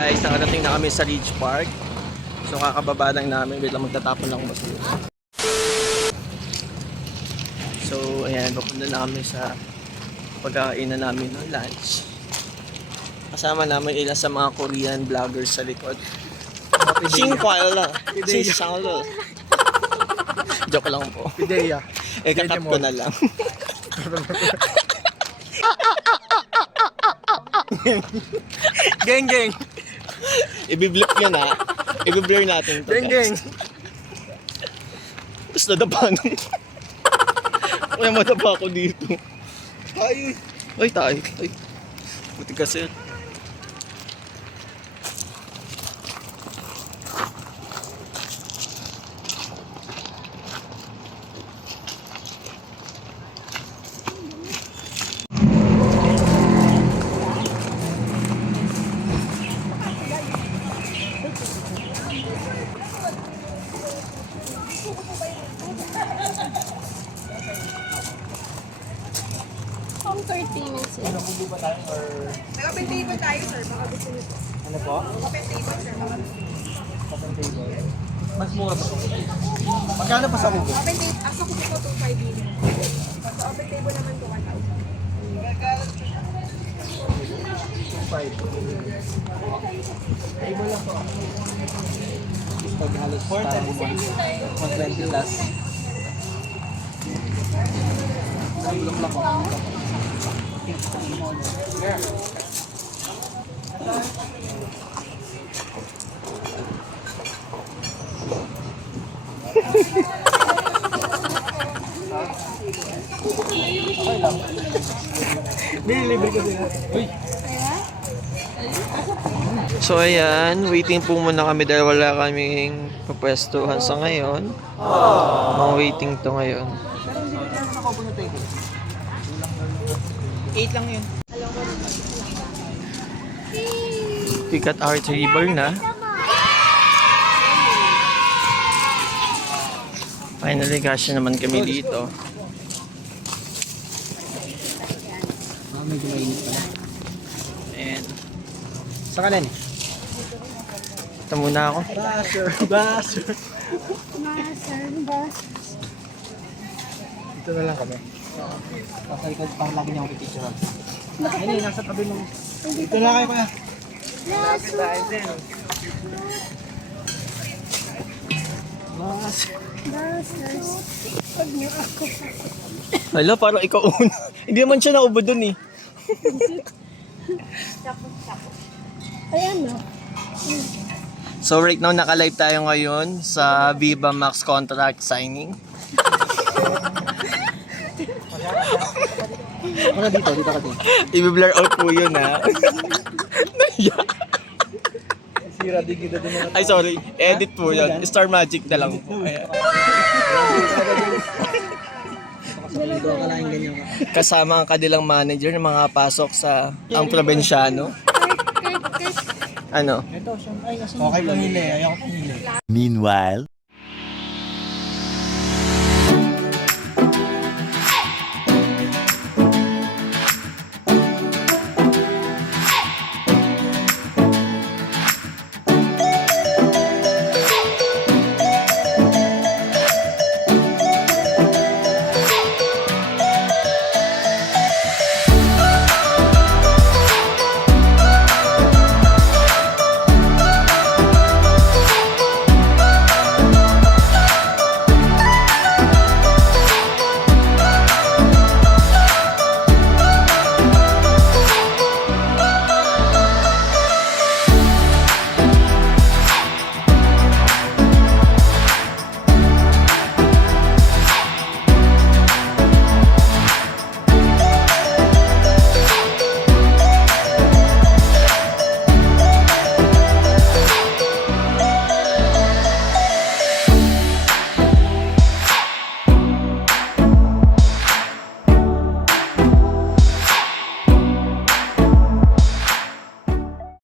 Guys, nakarating na kami sa Ridge Park. So kakababa lang namin, wait lang, magtatapon lang basura. So ayan, papunta na kami sa pagkakainan namin ng lunch. Kasama namin ilan sa mga Korean vloggers sa likod. Shinkwala. Shinkwala. Joke lang po. Ideya. Kakap ko na lang. Geng geng. Ibiblip yun ha. Ibiblur natin to. Geng geng. Tapos nadapa nung. Kaya madapa ako dito. Ay. Ay tayo. Ay. Buti kasi. Home 30 minutes. Nakubo ba tayo or... Nag-open table tayo, sir. Baka gusto nyo po. Ano po? Open table, sir. Baka gusto nyo. Open table. Mas mura ba? Magkano pa sa kubo? Open table, ako po po 2.5 million. Sa open table naman po 1,000. 2.5. Table lang po. Pag halos parang 120 plus. Bulok lang po. So ayan, waiting po muna kami dahil wala kaming papwestuhan sa ngayon. Mga waiting to ngayon. 8 lang yun. We got our table na. Finally, kasya naman kami dito. Medyo mainit pala. And Sa kanan. ito muna ako. Basher. Basher. Dito na lang kami. Pasal ka pang lagi niya akong pipicturean. Ayun eh, nasa tabi ng... Dito na kayo kuya. Hala, parang ikaw una. Hindi naman siya naubo dun eh. Ayan no. So right now, naka-live tayo ngayon sa Viva Max contract signing. Mga dito ka din. I-blur out po yun ha. Naya. Sira din kita din mga... Ay sorry, edit po yun. Star Magic na lang po. Ayan. Dito ka lang ganyan ka. Kasama ang kanilang manager na mga pasok sa ang probinsyano. Ano? Ito, siya. Ay, okay, pumili. Ayaw ko pumili. Meanwhile,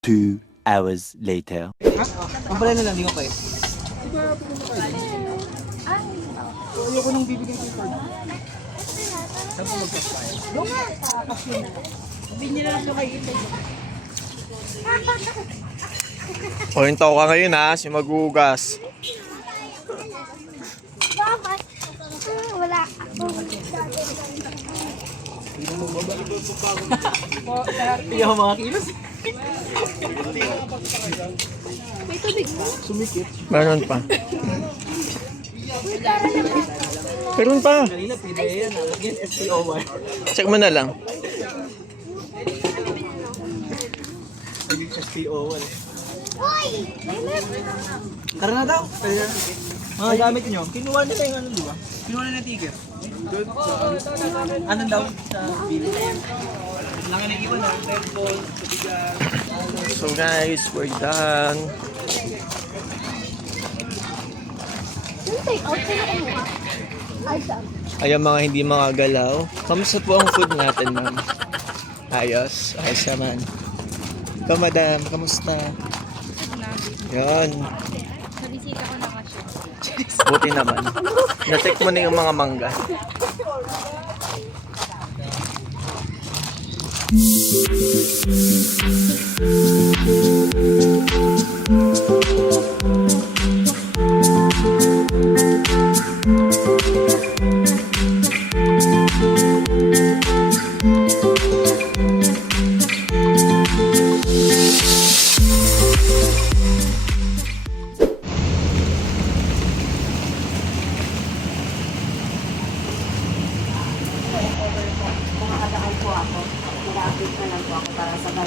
2 hours later. Ang pala na lang, di ko pa eh. Ayoko nang bibigyan ko yung card. Saan po mag-cash tayo? Sabihin nyo lang ito kay Ito. Puhinto ka ngayon ha, si Magugas. Bye-bye. Wala ako. Iyaw mga kilos. May tubig mo? Sumikip. Meron pa. Meron pa. Kanina pwede yan. Again, SPO1. Check mo na lang. Again, SPO1. Uy! Tara na daw. Mga gamit nyo. Kinuha nila yung ano, di ba? Kinuha nila yung ticket. Good. Anong daw sa bili? Lang na iwan na. Telephone, tubigan. So guys, we're done. Yung take out ko na kumuha. Ay, saan? Ayan mga hindi makagalaw. Kamusta po ang food natin, ma'am? Ayos. Ayos naman. Ikaw, madam. Kamusta? Yan. Sa bisita ko na kasi. Buti naman. Natik mo na yung mga mangga.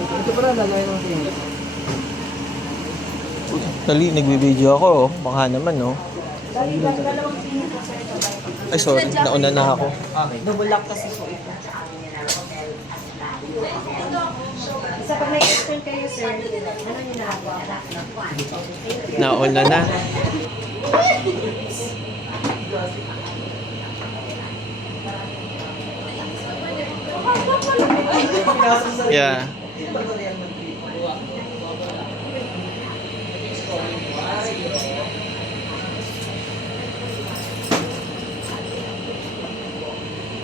Ito pala, lalagay ng tingin. Dali, nagbibideo ako. Oh. Baka naman, no? Ay, sorry. Nauna na ako. Double lock kasi po ito. Sa pag nag-extend kayo, sir, ano yung nagawa? Nauna na. Yeah.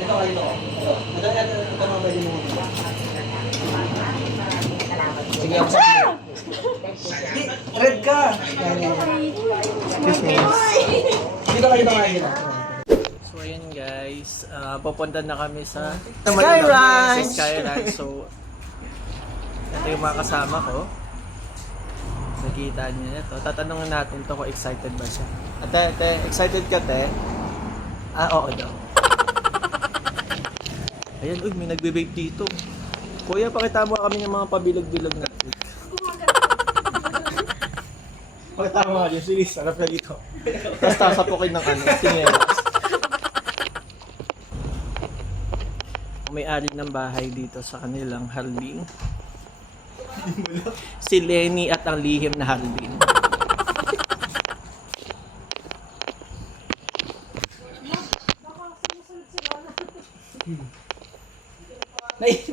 Ito kayo ito. Ito mga pwede mo. Sige, ako sabi. Red ka! Excuse me. Dito kayo kayo. So, ayan guys. Pupunta na kami sa Sky Ranch! Sa Sky Ranch. So, ito yung mga kasama ko. Nakita niyo na ito. Tatanungin natin to kung excited ba siya. Ate, excited ka, te? Oo daw. Ayan, uy, may nagbe-vape dito. Kuya, pakita mo kami ng mga pabilog-bilog na food. Pakita mo kami, sige, sarap na dito. Tapos tasapukin ng tingeras. May-ari ng bahay dito sa kanilang hardin. Si Lenny at ang lihim na hardin.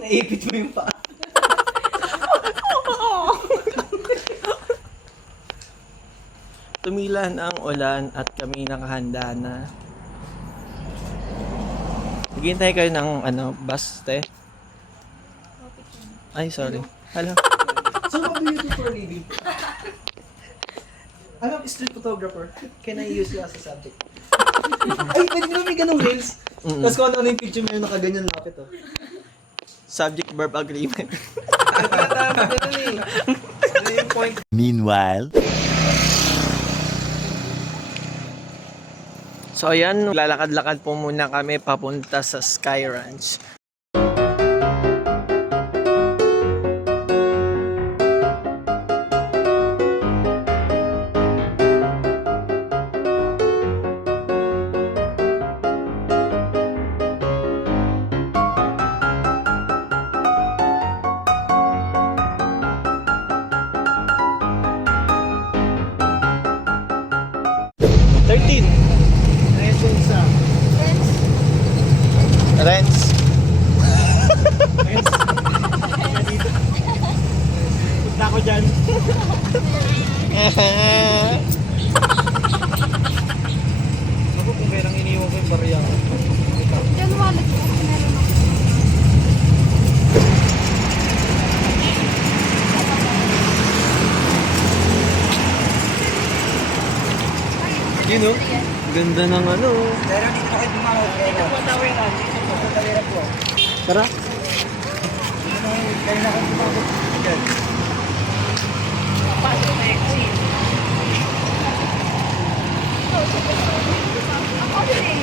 Naipit mo yung paa. Tumila na ang ulan at kami nakahanda na. Hintay kayo ng bus, te? Ay, sorry. Hello. So, what do you do for a living? I'm a street photographer. Can I use you as a subject? Ay, pwede mo may ganong reels. Tapos kung ano yung picture mo yung nakaganyan lapit, oh. Subject-verb agreement. Ano yung point? Meanwhile, So, ayan. Lalakad-lakad po muna kami papunta sa Sky Ranch. Renz. Punta ko dyan. Ako kung kailang iniwan ko yung barya. Diyan wallet ko. Meron ako. Yun oh. Ganda ng ano. Pero dito kayo dumawag. Dito po tawiran. Dito po tawiran po. Tara. Kayo na kayo dumawag. Diyan. Pasok na exit. Ako din eh.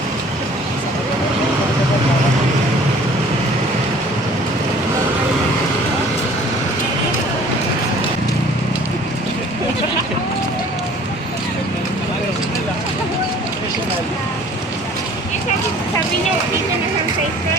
Sabi niya, hindi niya na-surprise ka.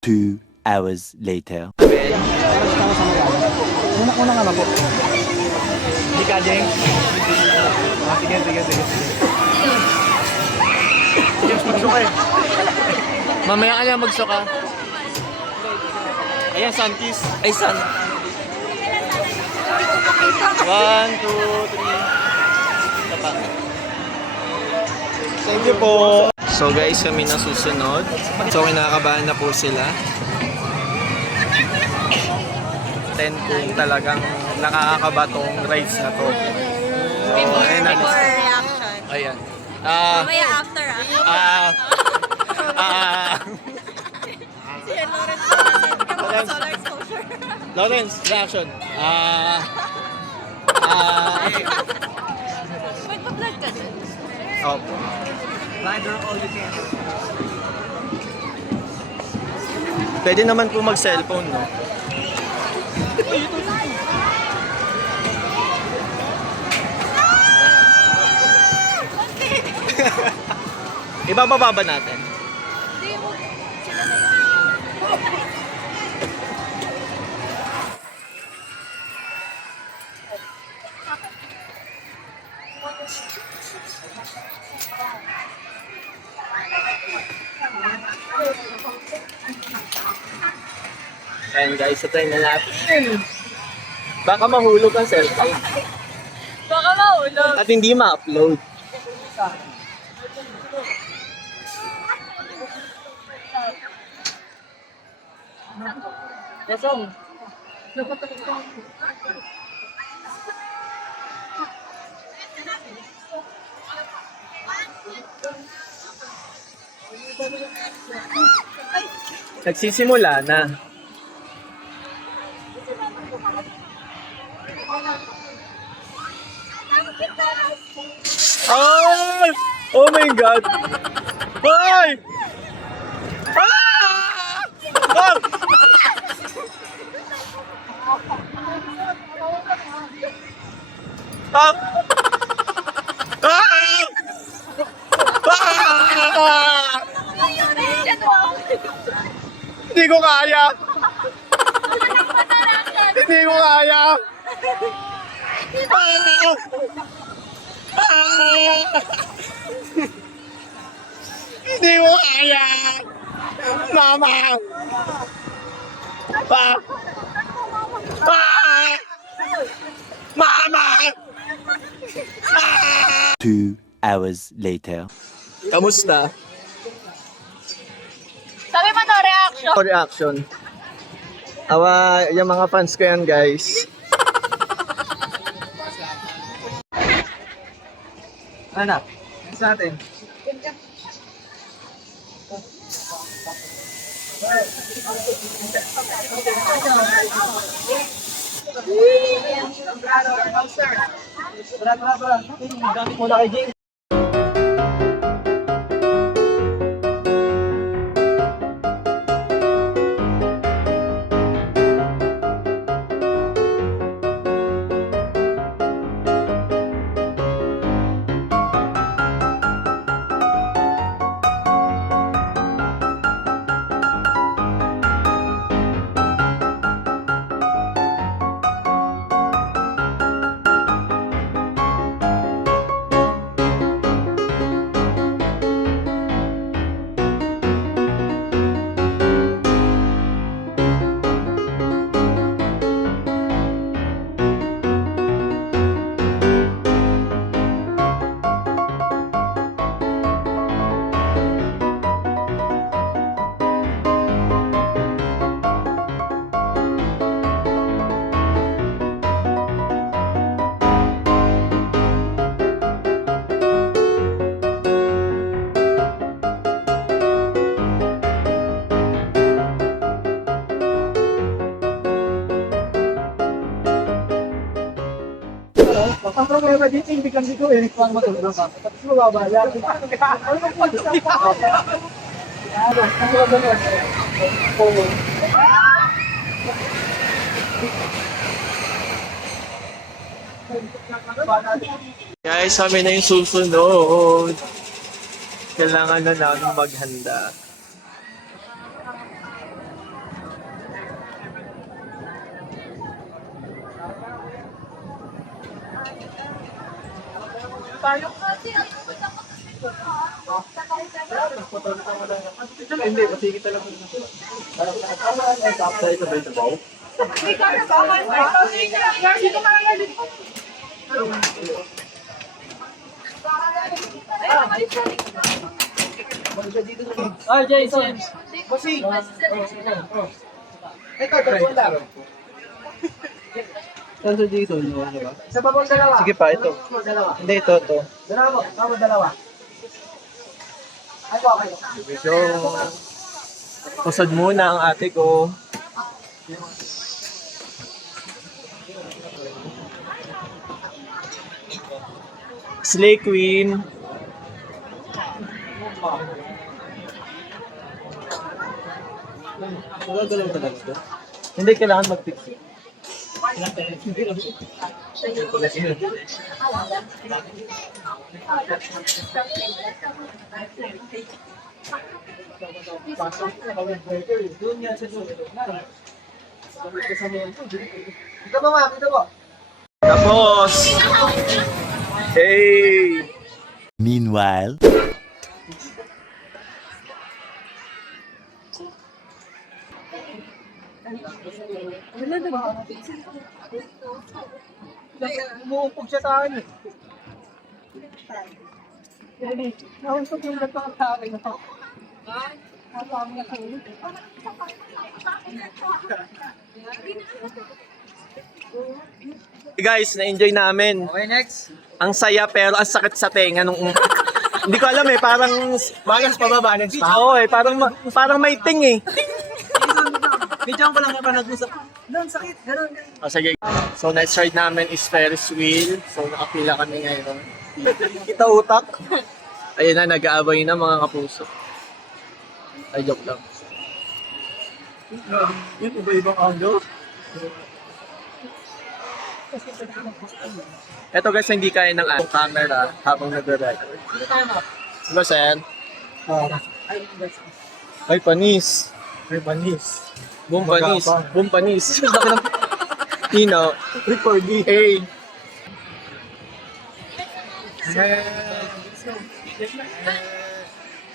Two hours later. Una ka na po. Hindi ka, Jeng. Sige. James, magsuka eh. Mamaya ka na magsuka. Ayan, Santis. Ay, San. 1, 2, 3. Tapa. Thank you po. So guys, kami na susunod. So kinakabahan na po sila. 10 kung talagang nakakakaba tong rides na to. So, ayan na. reaction. Ayan. Mamaya after Si Lawrence Lawrence. solar exposure. Lawrence, reaction. Magpa-vlog ka din. Opo. Rider all you can. Pwede naman po mag-cellphone, no? Ibababa ba natin? Ayan guys, so try na natin. Baka mahulog ang cellphone. Baka maulog. At hindi ma-upload. Nagsisimula na. Ay! Oh my God! Ay! Ah! Ah! Ah! Ah! Hindi ko kaya. Hindi ko kaya. Ah! Ah! Hindi ko kaya. Mama. Pa. Ah! Mama. 2 hours later. Kamusta? Sabi mo to, reaction. Reaction. Awa, yung mga fans ko yan, guys. Ano na? Sa atin. Gamit mo na kay Jing. Ang problema dito, hindi kang dito eh. Kung matulog ka. Tapos mababaya. Ano bang pagkakita? Guys, kami na yung susunod. Kailangan na namin maghanda. Hindi, kasi kita lang. Tapos ito ba ito ba? Ay, Jason! Bossing! Ito, tatlo lang. Saan sa Jason? Sa babang dalawa. Sige pa, ito. Dalawa. Hindi, ito. Dalawa mo. Tama, dalawa. Ay, okay. So, usad muna ang ate ko. Slay Queen. Wala galaw talaga ito. Hindi kailangan mag-fix. Ito mo ma'am, ito mo. Tapos! Hey! Meanwhile, Umuupog siya sa akin eh. Nausok yung nagpaka sa akin. Guys, na-enjoy namin. Okay, next. Ang saya pero ang sakit sa tenga nung hindi ko alam eh, parang Bagas pababa, next pa. oo eh, parang may ting eh. Bidyan ko lang yung panag-usap. Doon, sakit. Ganun. O sige. So next ride namin is Ferris wheel. So nakapila kami ngayon. Kita utak. Ayun na, nag-aabay na mga kapuso. Ay, joke lang. Yung iba-ibang angle. Ito guys, hindi kaya ng camera habang nagre-record. Diba, Sen? Ay, panis. Ay, panis. Boom panis. Boom panis. Tino. Recording. Hey.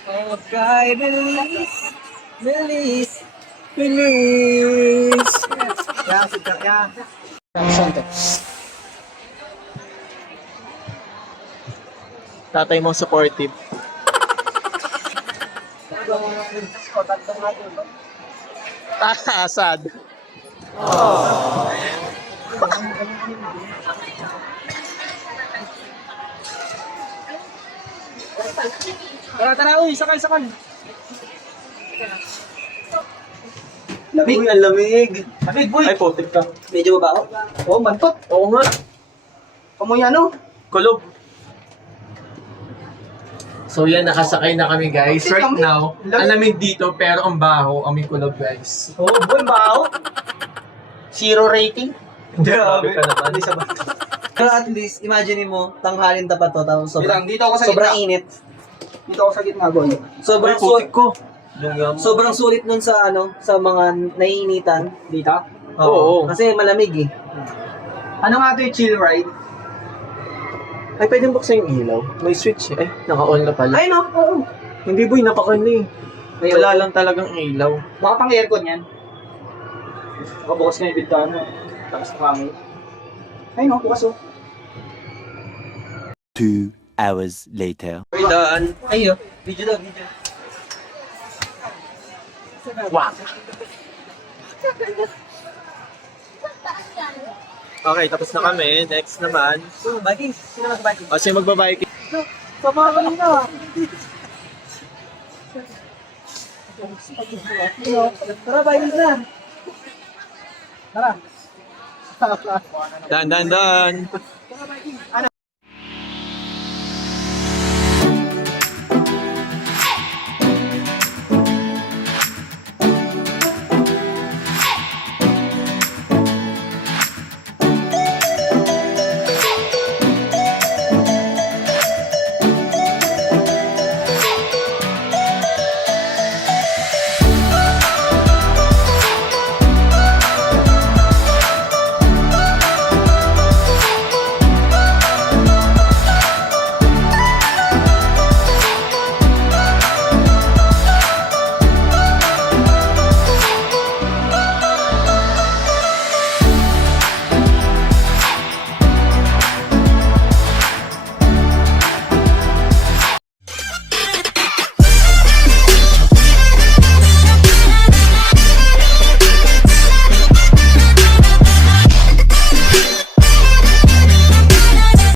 Okay, bilis. Bilis. Bilis. Yan, sikat yan. Tatay mo supportive. Sad. Tara, uy, sakay. Lamig, ang lamig. Lamig, boy. Ay, putik ka. Medyo mabaho. Oo, mantot. Oo nga. Kamoy ano? Kulob. So yan, nakasakay na kami guys. Right now, ang lamig dito pero ang baho, aming kulob guys. Oo, boy, baho. Zero rating? Grabe ka naman. Pero at least, imagine mo, tanghalin tapat to, tapos Dito ako sa sobrang gitna. init. Dito ako sa gitna, boy. Sobrang Ay, putik ko. Sobrang sulit nun sa sa mga naiinitan. Dito? Oo. Kasi malamig eh. Ano nga ito yung chill ride? Ay, pwede buksan yung ilaw. May switch eh. Ay, naka-on na pala. Ay no, oo. Hindi boy, napakan na eh. Wala lang talagang ilaw. Baka pang aircon yan. Nakabukas na yung bintana. Tapos na kami. Ay no, bukas oh. 2 hours later. We're done. Ayo, video daw, video. Wow. Okay, tapos na kami. Next naman. Biking, sino mag-biking? O, sino magbabiking? Sama ka lang na. Tara, biking na. Tara. Dan.